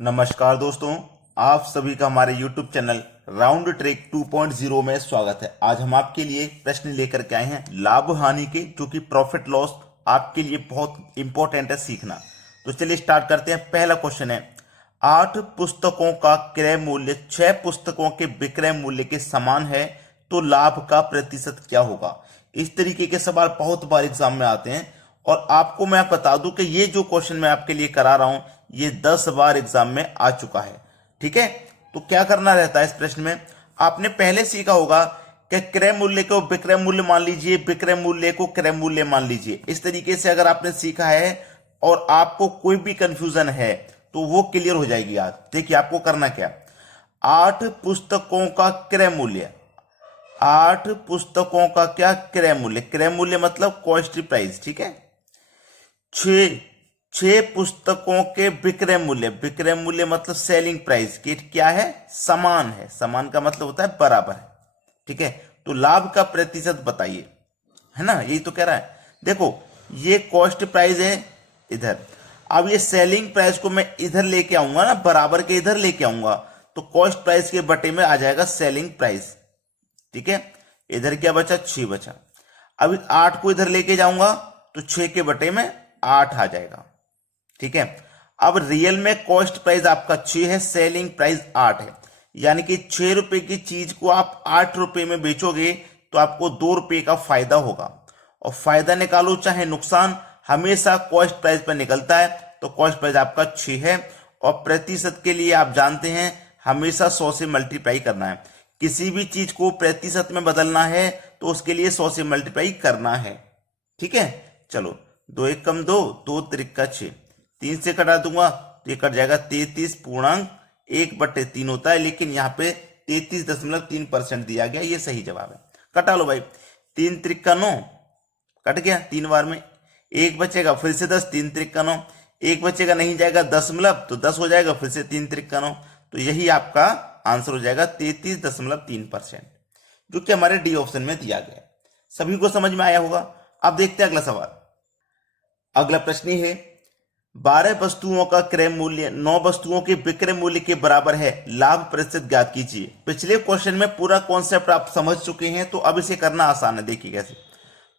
नमस्कार दोस्तों, आप सभी का हमारे YouTube चैनल राउंड ट्रिक 2.0 में स्वागत है। आज हम आपके लिए प्रश्न लेकर के आए हैं लाभ हानि के, जो कि प्रॉफिट लॉस आपके लिए बहुत इंपॉर्टेंट है सीखना। तो चलिए स्टार्ट करते हैं। पहला क्वेश्चन है, 8 पुस्तकों का क्रय मूल्य 6 पुस्तकों के विक्रय मूल्य के समान है, तो लाभ का प्रतिशत क्या होगा। इस तरीके के सवाल बहुत बार एग्जाम में आते हैं और आपको मैं बता दूं कि ये जो क्वेश्चन मैं आपके लिए करा रहा हूं ये 10 बार एग्जाम में आ चुका है। ठीक है, तो क्या करना रहता है इस प्रश्न में, आपने पहले सीखा होगा कि क्रय मूल्य को विक्रय मूल्य मान लीजिए, विक्रय मूल्य को क्रय मूल्य मान लीजिए। इस तरीके से अगर आपने सीखा है और आपको कोई भी कंफ्यूजन है तो वो क्लियर हो जाएगी। आज देखिए आपको करना क्या, 8 पुस्तकों का क्रय मूल्य, 8 पुस्तकों का क्या क्रय मूल्य, क्रय मूल्य मतलब कॉस्ट प्राइस। ठीक है, 6 पुस्तकों के विक्रय मूल्य, विक्रय मूल्य मतलब सेलिंग प्राइस की क्या है, समान है। समान का मतलब होता है बराबर है। ठीक है, तो लाभ का प्रतिशत बताइए, है ना, यही तो कह रहा है। देखो ये कॉस्ट प्राइस है इधर, अब ये सेलिंग प्राइस को मैं इधर लेके आऊंगा ना, बराबर के इधर लेके आऊंगा, तो कॉस्ट प्राइस के बटे में आ जाएगा सेलिंग प्राइस। ठीक है, इधर क्या बचा, 6 बचा। अब 8 को इधर लेके जाऊंगा तो 6 के बटे में 8 आ जाएगा। ठीक है, अब रियल में कॉस्ट प्राइस आपका 6 है, सेलिंग प्राइस 8 है, यानी कि 6 रुपए की चीज को आप 8 रुपए में बेचोगे तो आपको 2 रुपए का फायदा होगा। और फायदा निकालो चाहे नुकसान, हमेशा कॉस्ट प्राइस पर निकलता है। तो कॉस्ट प्राइस आपका 6 है और प्रतिशत के लिए आप जानते हैं हमेशा 100 से मल्टीप्लाई करना है। किसी भी चीज को प्रतिशत में बदलना है तो उसके लिए 100 से मल्टीप्लाई करना है। ठीक है, चलो 2 एक कम 2, 2 त्रिका 6, 3 से कटा दूंगा तो ये कट जाएगा 33.1/3 होता है, लेकिन यहाँ पे 33.3% दिया गया, ये सही जवाब है। कटा लो भाई, 3 त्रिका 9 कट गया 3 बार में, एक बचेगा फिर से 10, 3 त्रिका 9, एक बचेगा नहीं जाएगा दशमलव तो 10 हो जाएगा, फिर से 3 त्रिका 9, तो यही आपका आंसर हो जाएगा 33.3%, जो कि हमारे डी ऑप्शन में दिया गया है। सभी को समझ में आया होगा। अब देखते हैं अगला सवाल। अगला प्रश्न है, 12 वस्तुओं का क्रय मूल्य 9 वस्तुओं के विक्रय मूल्य के बराबर है, लाभ प्रतिशत ज्ञात कीजिए। पिछले क्वेश्चन में पूरा कॉन्सेप्ट आप समझ चुके हैं, तो अब इसे करना आसान है। देखिए कैसे,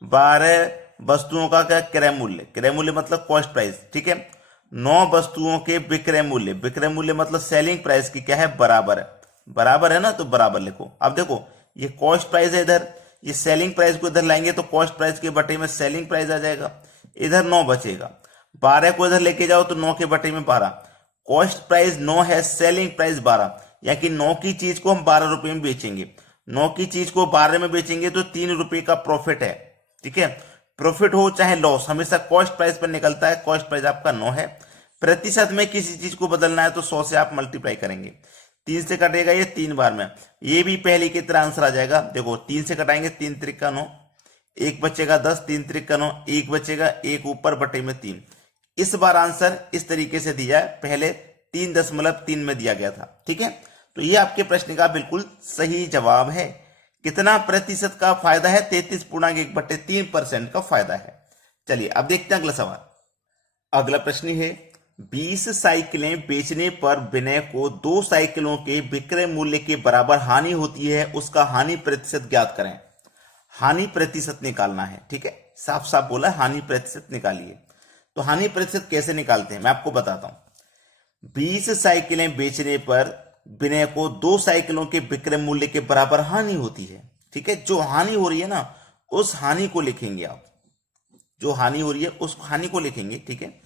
12 वस्तुओं का क्या क्रय मूल्य, क्रय मूल्य मतलब कॉस्ट प्राइस। ठीक है, 9 वस्तुओं के विक्रय मूल्य, विक्रय मूल्य मतलब सेलिंग प्राइस की क्या है, बराबर है। बराबर है ना, तो बराबर लिखो। अब देखो ये कॉस्ट प्राइस है इधर, ये सेलिंग प्राइस को इधर लाएंगे तो कॉस्ट प्राइस के बटे में सेलिंग प्राइस आ जाएगा, इधर 9 बचेगा। 12 को इधर लेके जाओ तो 9 के बटे में 12, कॉस्ट प्राइस 9 है, सेलिंग प्राइस 12, यानी कि 9 की चीज को हम 12 रुपए में बेचेंगे। 9 की चीज को 12 में बेचेंगे तो 3 रुपए का प्रॉफिट है। ठीक है, प्रॉफिट हो चाहे लॉस, हमेशा कॉस्ट प्राइस पर निकलता है। कॉस्ट प्राइस आपका 9 है। प्रतिशत में किसी चीज को बदलना है तो 100 से आप मल्टीप्लाई करेंगे, 3 से कटेगा ये 3 बार में, ये भी पहले की तरह आंसर आ जाएगा। देखो 3 से कटाएंगे, 3 त्रिका 9, एक बचेगा 10, 3 त्रिका 9, एक बचेगा, एक ऊपर बटे में 3। इस बार आंसर इस तरीके से दिया है, पहले 3.3 में दिया गया था। ठीक है, तो ये आपके प्रश्न का बिल्कुल सही जवाब है। कितना प्रतिशत का फायदा है, 33.1/3% का फायदा है। चलिए अब देखते हैं अगला सवाल। अगला प्रश्न है, 20 साइकिलें बेचने पर विनय को 2 साइकिलों के विक्रय मूल्य के बराबर हानि होती है, उसका हानि प्रतिशत ज्ञात करें। हानि प्रतिशत निकालना है। ठीक है, साफ साफ बोला, हानि प्रतिशत निकालिए। तो हानि प्रतिशत कैसे निकालते हैं मैं आपको बताता हूं। 20 साइकिलें बेचने पर विनय को 2 साइकिलों के विक्रय मूल्य के बराबर हानि होती है। ठीक है, जो हानि हो रही है ना, उस हानि को लिखेंगे आप, जो हानि हो रही है उस हानि को लिखेंगे। ठीक है,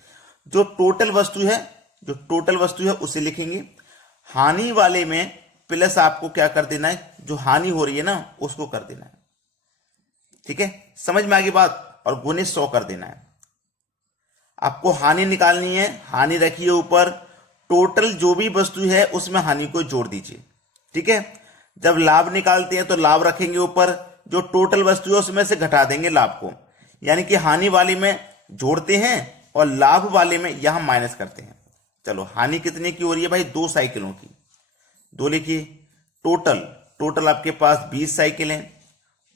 जो टोटल वस्तु है, जो टोटल वस्तु है उसे लिखेंगे। हानि वाले में प्लस आपको क्या कर देना है, जो हानि हो रही है ना उसको कर देना है। ठीक है, समझ में आ गई बात, और गुने 100 कर देना है। आपको हानि निकालनी है, हानि रखिए ऊपर, टोटल जो भी वस्तु है उसमें हानि को जोड़ दीजिए। ठीक है, जब लाभ निकालते हैं तो लाभ रखेंगे ऊपर, जो टोटल वस्तु है उसमें से घटा देंगे लाभ को, यानी कि हानि वाले में जोड़ते हैं और लाभ वाले में यहां माइनस करते हैं। चलो हानि कितने की हो रही है भाई, 2 साइकिलों की, 2 लिखिए। टोटल, टोटल आपके पास 20 साइकिलें,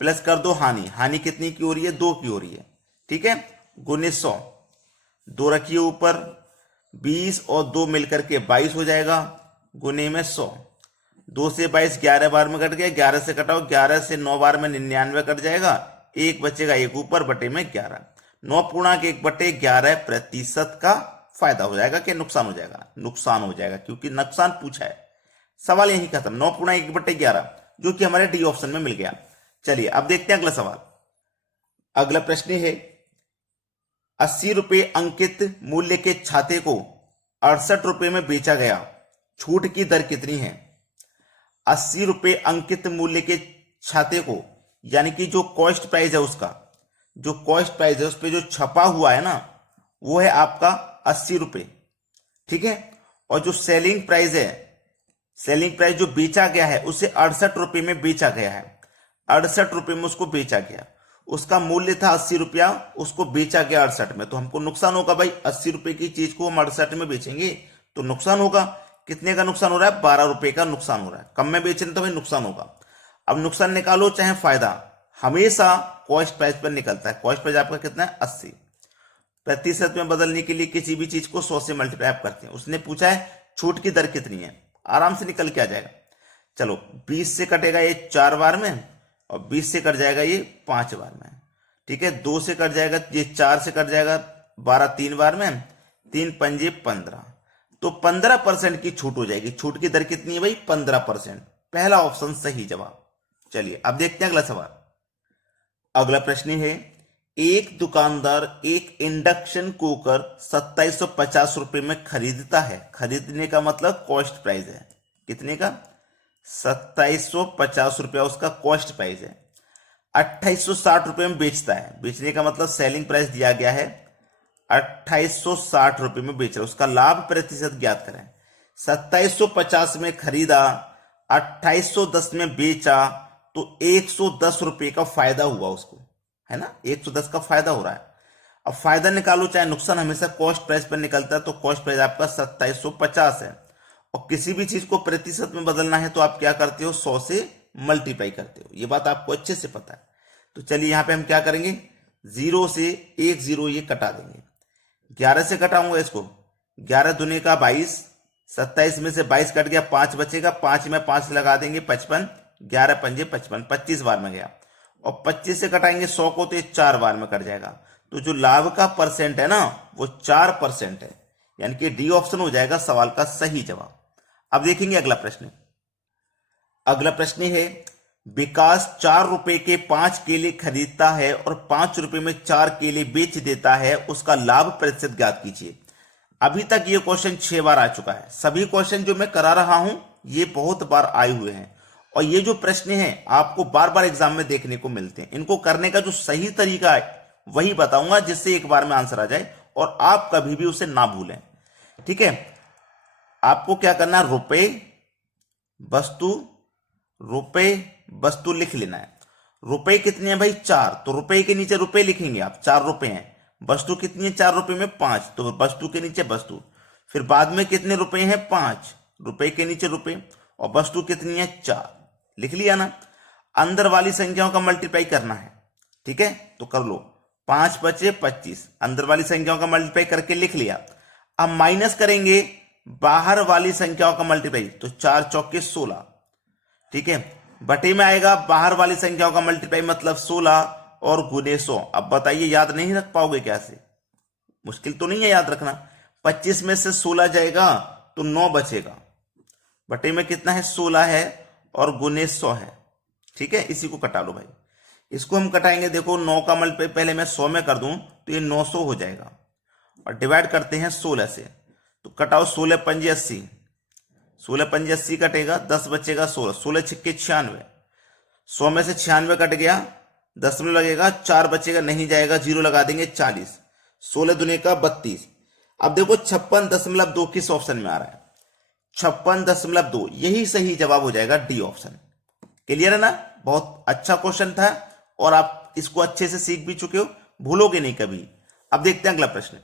प्लस कर दो हानि, हानि कितनी की हो रही है, 2 की हो रही है। ठीक है, गुने 100, 2 रखिए ऊपर, 20 और 2 मिलकर के 22 हो जाएगा, गुने में 100। 2 से 22 11 बार में कट गया, 11 से कटाओ, 11 से 9 बार में 99 कट जाएगा, एक बचेगा, एक ऊपर बटे में 11। 9.1/11% का फायदा हो जाएगा कि नुकसान हो जाएगा? नुकसान हो जाएगा, क्योंकि नुकसान पूछा है। सवाल यही खत्म। 9.1/11 जो कि हमारे डी ऑप्शन में मिल गया। चलिए अब देखते हैं अगला सवाल। अगला प्रश्न है 80 रुपए अंकित मूल्य के छाते को 68 रुपए में बेचा गया, छूट की दर कितनी है? 80 रुपए अंकित मूल्य के छाते को, यानी कि जो कॉस्ट प्राइस है उसका, जो कॉस्ट प्राइस है उस पर जो छपा हुआ है ना, वो है आपका 80 रुपए, ठीक है। और जो सेलिंग प्राइस है, सेलिंग प्राइस जो बेचा गया है उसे 68 रुपए में बेचा गया है, 68 रुपए में उसको बेचा गया। उसका मूल्य था 80 रुपया, उसको बेचा गया 68 में, तो हमको नुकसान होगा भाई। 80 रुपए की चीज को हम 68 में बेचेंगे तो नुकसान होगा। कितने का नुकसान हो रहा है? 12 रुपए का नुकसान हो रहा है। कम में बेच रहे तो भाई नुकसान होगा। अब नुकसान निकालो चाहे फायदा, हमेशा कॉस्ट प्राइस पर निकलता है। कॉस्ट प्राइस आपका कितना है? 80। प्रतिशत में बदलने के लिए किसी भी चीज को 100 से मल्टीप्लाई आप करते हैं। उसने पूछा है छूट की दर कितनी है, आराम से निकल के आ जाएगा। चलो 20 से कटेगा ये 4 बार में, और 20 से कट जाएगा ये 5 बार में, ठीक है। 2 से कट जाएगा ये, 4 से कट जाएगा 12 3 बार में, 3 पंजे 15, तो 15% की छूट हो जाएगी। छूट की दर कितनी है भाई? 15%। पहला ऑप्शन सही जवाब। चलिए अब देखते हैं अगला सवाल। अगला प्रश्न है एक दुकानदार एक इंडक्शन कुकर 2750 रुपए में खरीदता है। खरीदने का मतलब कॉस्ट प्राइस है। कितने का? 2750 रुपया उसका कॉस्ट प्राइस है। 2860 रुपए में बेचता है। बेचने का मतलब सेलिंग प्राइस दिया गया है 2860 रुपए में बेच रहा है। उसका लाभ प्रतिशत ज्ञात करें। 2750 में खरीदा, 2810 में बेचा, तो 110 रुपए का फायदा हुआ उसको, है ना। 110 का फायदा हो रहा है। अब फायदा निकालो चाहे नुकसान, हमेशा कॉस्ट प्राइस पर निकलता है, तो कॉस्ट प्राइस आपका 2750 है। और किसी भी चीज को प्रतिशत में बदलना है तो आप क्या करते हो? 100 से मल्टीप्लाई करते हो। ये बात आपको अच्छे से पता है। तो चलिए यहां पे हम क्या करेंगे, 0 से 1 0 ये कटा देंगे। 11 से कटाऊंगा इसको, 11 दूने का 22, 27 में से 22 कट गया, 5 बचेगा, 5 में 5 लगा देंगे 55, 11 पंजे 55, 25 बार में गया। और 25 से कटाएंगे 100 को, तो ये 4 बार में कट जाएगा। तो जो लाभ का परसेंट है ना वो 4% है, यानी कि डी ऑप्शन हो जाएगा सवाल का सही जवाब। अब देखेंगे अगला प्रश्न। अगला प्रश्न है विकास 4 रुपए के 5 केले खरीदता है और 5 रुपए में 4 केले बेच देता है, उसका लाभ प्रतिशत ज्ञात कीजिए। अभी तक ये क्वेश्चन 6 बार आ चुका है। सभी क्वेश्चन जो मैं करा रहा हूं ये बहुत बार आए हुए हैं, और ये जो प्रश्न है आपको बार बार एग्जाम में देखने को मिलते हैं। इनको करने का जो सही तरीका है वही बताऊंगा, जिससे एक बार में आंसर आ जाए और आप कभी भी उसे ना भूलें, ठीक है। आपको क्या करना है, रुपए वस्तु लिख लेना है। रुपए कितने हैं भाई? 4, तो रुपए के नीचे रुपए लिखेंगे आप, 4 रुपए हैं। वस्तु कितनी है 4 रुपए में? 5, तो वस्तु के नीचे वस्तु। फिर बाद में कितने रुपए हैं? 5, रुपए के नीचे रुपए, और वस्तु कितनी है? 4, लिख लिया ना। अंदर वाली संख्याओं का मल्टीप्लाई करना है, ठीक है, तो कर लो। 5 बचे 25, अंदर वाली संख्याओं का मल्टीप्लाई करके लिख लिया। अब माइनस करेंगे बाहर वाली संख्याओं का मल्टीप्लाई, तो 4 चौके 16, ठीक है। बटे में आएगा बाहर वाली संख्याओं का मल्टीप्लाई, मतलब 16 और गुने 100। अब बताइए याद नहीं रख पाओगे कैसे? मुश्किल तो नहीं है याद रखना। 25 में से 16 जाएगा तो 9 बचेगा, बटे में कितना है? 16 है, और गुने 100 है, ठीक है। इसी को कटा लो भाई। इसको हम कटाएंगे, देखो 9 का मल्टीप्लाई पहले मैं 100 में कर दूं तो ये 900 हो जाएगा, और डिवाइड करते हैं 16 से, तो कटाओ 16 पंजे 80, 16 पंजे 80 कटेगा, 10 बचेगा 16, 16 छिक्के 96, 100 में से 96 कट गया, 10 में लगेगा, 4 बचेगा, नहीं जाएगा, 0 लगा देंगे 40, 16 दुने का 32। अब देखो 56.2 किस ऑप्शन में आ रहा है? 56.2, यही सही जवाब हो जाएगा, डी ऑप्शन। क्लियर है ना? बहुत अच्छा क्वेश्चन था, और आप इसको अच्छे से सीख भी चुके हो, भूलोगे नहीं कभी। अब देखते हैं अगला प्रश्न।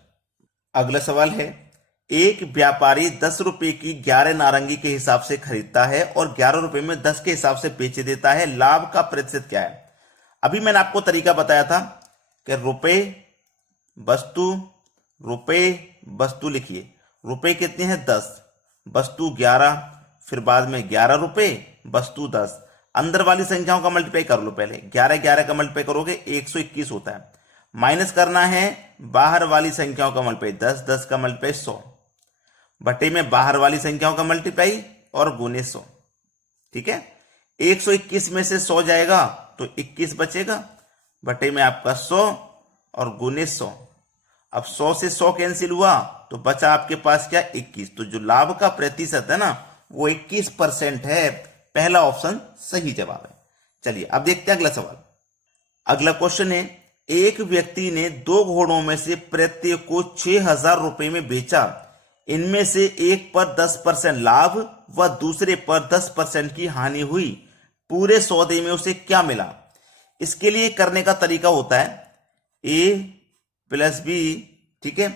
अगला सवाल है एक व्यापारी 10 रुपए की 11 नारंगी के हिसाब से खरीदता है और 11 रुपए में 10 के हिसाब से बेच देता है, लाभ का प्रतिशत क्या है? अभी मैंने आपको तरीका बताया था कि रुपए वस्तु लिखिए। रुपए कितने हैं 10, वस्तु 11, फिर बाद में 11 रुपए वस्तु 10। अंदर वाली संख्याओं का मल्टीप्लाई कर लो पहले, 11 11 का मल्टीप्लाई करोगे 121 होता है। माइनस करना है बाहर वाली संख्याओं का मल्टीप्लाई, 10 10 का मल्टीप्लाई 100, बटे में बाहर वाली संख्याओं का मल्टीप्लाई और गुने 100। ठीक है, 121 में से 100 जाएगा तो 21 बचेगा, बटे में आपका 100 और गुने 100। अब 100 से 100 कैंसिल हुआ तो बचा आपके पास क्या 21। तो जो लाभ का प्रतिशत है ना वो 21% है। पहला ऑप्शन सही जवाब है। चलिए अब देखते हैं अगला सवाल। अगला क्वेश्चन है, एक व्यक्ति ने 2 घोड़ों में से प्रत्येक को 6,000 रुपए में बेचा। इनमें से एक पर 10% लाभ व दूसरे पर 10% की हानि हुई। पूरे सौदे में उसे क्या मिला? इसके लिए करने का तरीका होता है ए प्लस बी, ठीक है,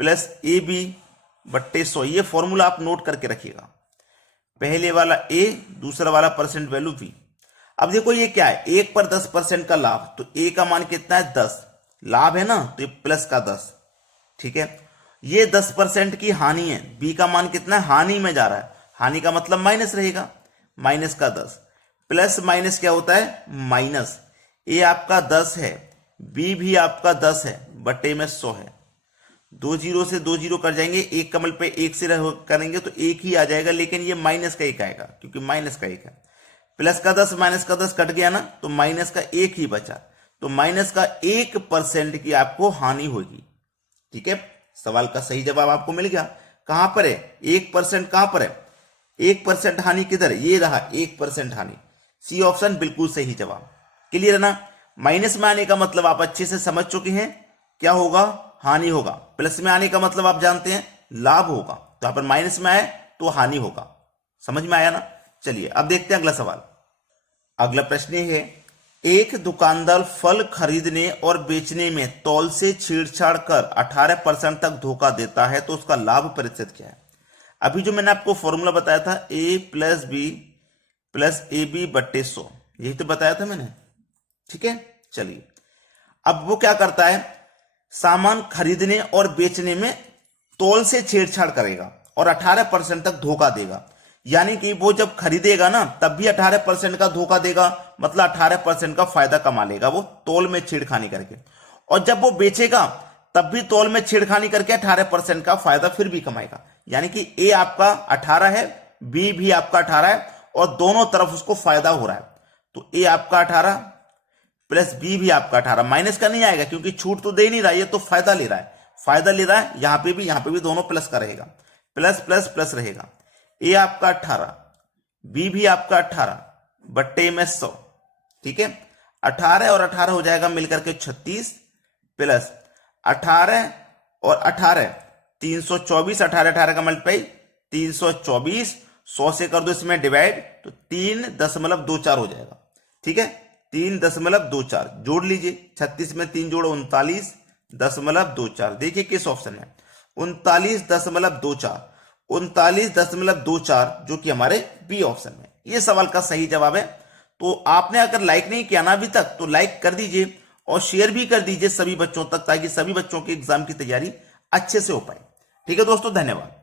प्लस ए बी बट्टे 100। ये फॉर्मूला आप नोट करके रखिएगा। पहले वाला ए, दूसरा वाला परसेंट वैल्यू बी। अब देखो ये क्या है, एक पर 10% का लाभ, तो ए का मान कितना है 10, लाभ है ना तो ये प्लस का 10। ठीक है, ये 10% की हानि है, बी का मान कितना है, हानि में जा रहा है, हानि का मतलब माइनस रहेगा, माइनस का 10। प्लस माइनस क्या होता है, माइनस। ए आपका 10 है, बी भी आपका 10 है, बटे में 100 है। 2 जीरो से 2 जीरो कर जाएंगे, एक कमल पे एक से करेंगे तो एक ही आ जाएगा, लेकिन ये माइनस का 1 आएगा क्योंकि माइनस का 1 है। प्लस का 10 माइनस का 10 कट गया ना, तो माइनस का 1 ही बचा। तो माइनस का 1% की आपको हानि होगी। ठीक है, सवाल का सही जवाब आपको मिल गया। कहां पर है 1%, कहां पर है 1% हानि, किधर, ये रहा 1% हानि। सी ऑप्शन बिल्कुल सही जवाब। क्लियर है ना? माइनस में आने का मतलब आप अच्छे से समझ चुके हैं, क्या होगा, हानि होगा। प्लस में आने का मतलब आप जानते हैं लाभ होगा, तो यहां पर माइनस में आए तो हानि होगा। समझ में आया ना? चलिए अब देखते हैं अगला सवाल। अगला प्रश्न है, एक दुकानदार फल खरीदने और बेचने में तौल से छेड़छाड़ कर 18% तक धोखा देता है, तो उसका लाभ प्रतिशत क्या है? अभी जो मैंने आपको फॉर्मूला बताया था A plus B plus A B बट्टे 100, यही तो बताया था मैंने। ठीक है, चलिए अब वो क्या करता है, सामान खरीदने और बेचने में तौल से छेड़छाड़ करेगा और 18% तक धोखा देगा। यानी कि वो जब खरीदेगा ना तब भी 18% का धोखा देगा, मतलब 18% का फायदा कमा लेगा वो तौल में छेड़खानी करके। और जब वो बेचेगा तब भी तौल में छेड़खानी करके 18% का फायदा फिर भी कमाएगा। यानी कि ए आपका 18 है, बी भी आपका 18 है और दोनों तरफ उसको फायदा हो रहा है। तो ए आपका 18 प्लस बी भी आपका 18, माइनस का नहीं आएगा क्योंकि छूट तो दे नहीं रहा, ये तो फायदा ले रहा है, फायदा ले रहा है। यहां पे भी दोनों प्लस का रहेगा, प्लस प्लस प्लस रहेगा। ए आपका 18, बी भी आपका 18 बट्टे में 100। ठीक है, 18 और 18 हो जाएगा मिलकर के 36 प्लस 18 और 18 324, 18 18 का मल्टीप्लाई 324, 100 से कर दो इसमें डिवाइड तो 3.24 हो जाएगा। ठीक है, 3.24 जोड़ लीजिए, 36 में 3 जोड़ो 39.24। देखिए किस ऑप्शन है 39.24, 39.24 जो कि हमारे बी ऑप्शन में। ये सवाल का सही जवाब है। तो आपने अगर लाइक नहीं किया ना अभी तक तो लाइक कर दीजिए और शेयर भी कर दीजिए सभी बच्चों तक, ताकि सभी बच्चों के एग्जाम की तैयारी अच्छे से हो पाए। ठीक है दोस्तों, धन्यवाद।